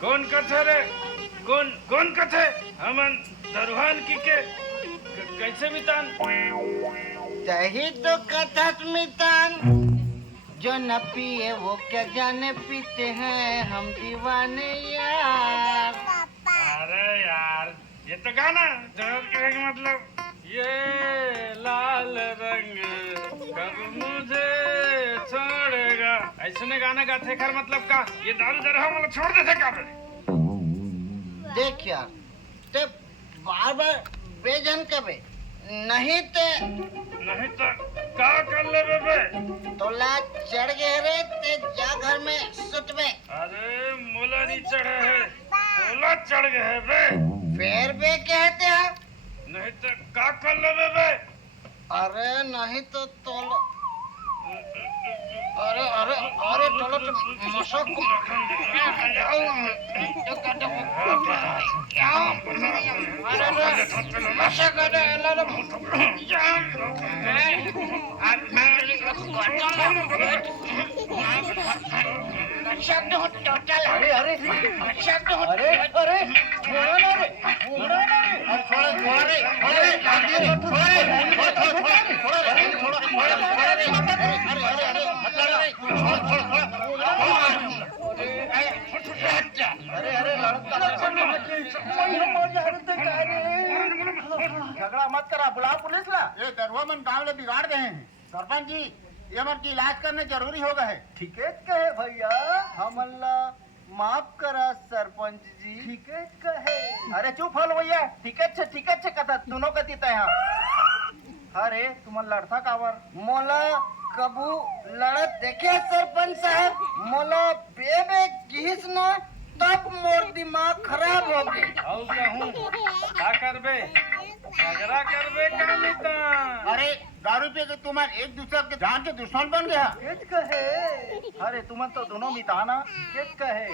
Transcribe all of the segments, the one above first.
कौन कथे रे? कौन कौन कथे? हमन दरवान की के कैसे मितान? तही तो कथक मितान, जो न पिए वो क्या जाने पीते हैं हम दीवाने यार। अरे यार ये तो गाना मतलब ये लाल रंग कब मुझे छोड़ेगा, ऐसे गाना गाते खर मतलब का ये दारू दरहा मतलब छोड़ देते का बे? देख यार ते बार बार बेजन कबे नहीं ते का कर ले बे? तोला चढ़ गए रे ते जा घर में सुत में। अरे मोला नहीं चढ़े है, तोला चढ़ गए है बे। फिर बे कहते हैं नहीं तो का कर ले बे? अरे नहीं तो तोलो अरे अरे अरे चलो तुम मशक को अरे अरे अरे अरे झगड़ा मत करा, बुला पुलिस ला। ये दरवा मन गाँव ले बिगाड़ गए हैं सरपंच जी, ये मन की इलाज करने जरूरी हो गए। ठीक है कहे भैया, हम अल्लाह माफ करा सरपंच जी। ठीक है कहे। अरे चुप हो भैया, ठीक है कथा दोनों कथी तय अरे तुम लड़ता कावर मोला कबू लड़त देखे सरपंच साहब, मोला बेबे किस ना तब मोर दिमाग खराब हो गई। आओ कहूँ का करबे? झगड़ा करबे का मिता? अरे दारू पी के तुम्हारे एक दूसरे के जान के दुश्मन बन गया। केत कहे अरे तुम तो दोनों मिताना केत कहे,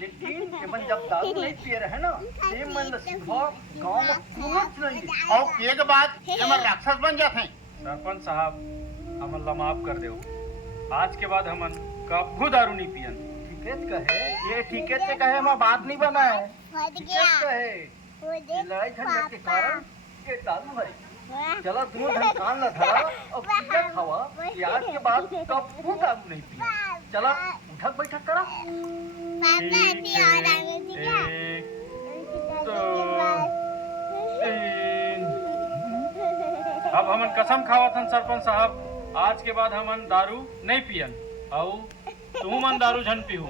लेकिन जब जब दारू नहीं पिए रहे ना ते मन सिखा गांव में सुनत नहीं और पिए के बाद ये मन राक्षस बन जाते हैं। सरपंच साहब हम अल्लाह माफ कर दो, आज के बाद हमन कभी दारू नहीं पियन। ठीकेत कहे ये ठीकेत से कहे हम बात नहीं बना है। ठीकेत कहे ये लड़ाई झगड़े के कारण ये दारू है। चला दोनों धन कान ला धरा और पीका खावा, आज के बाद कभी दारू नहीं पिया। चला उठक बैठक करा। एक, दो, तीन। अब हमन कसम खावत हन सरपंच साहब, आज के बाद हमन दारू नहीं पियन और तू मन दारू झन पीहू।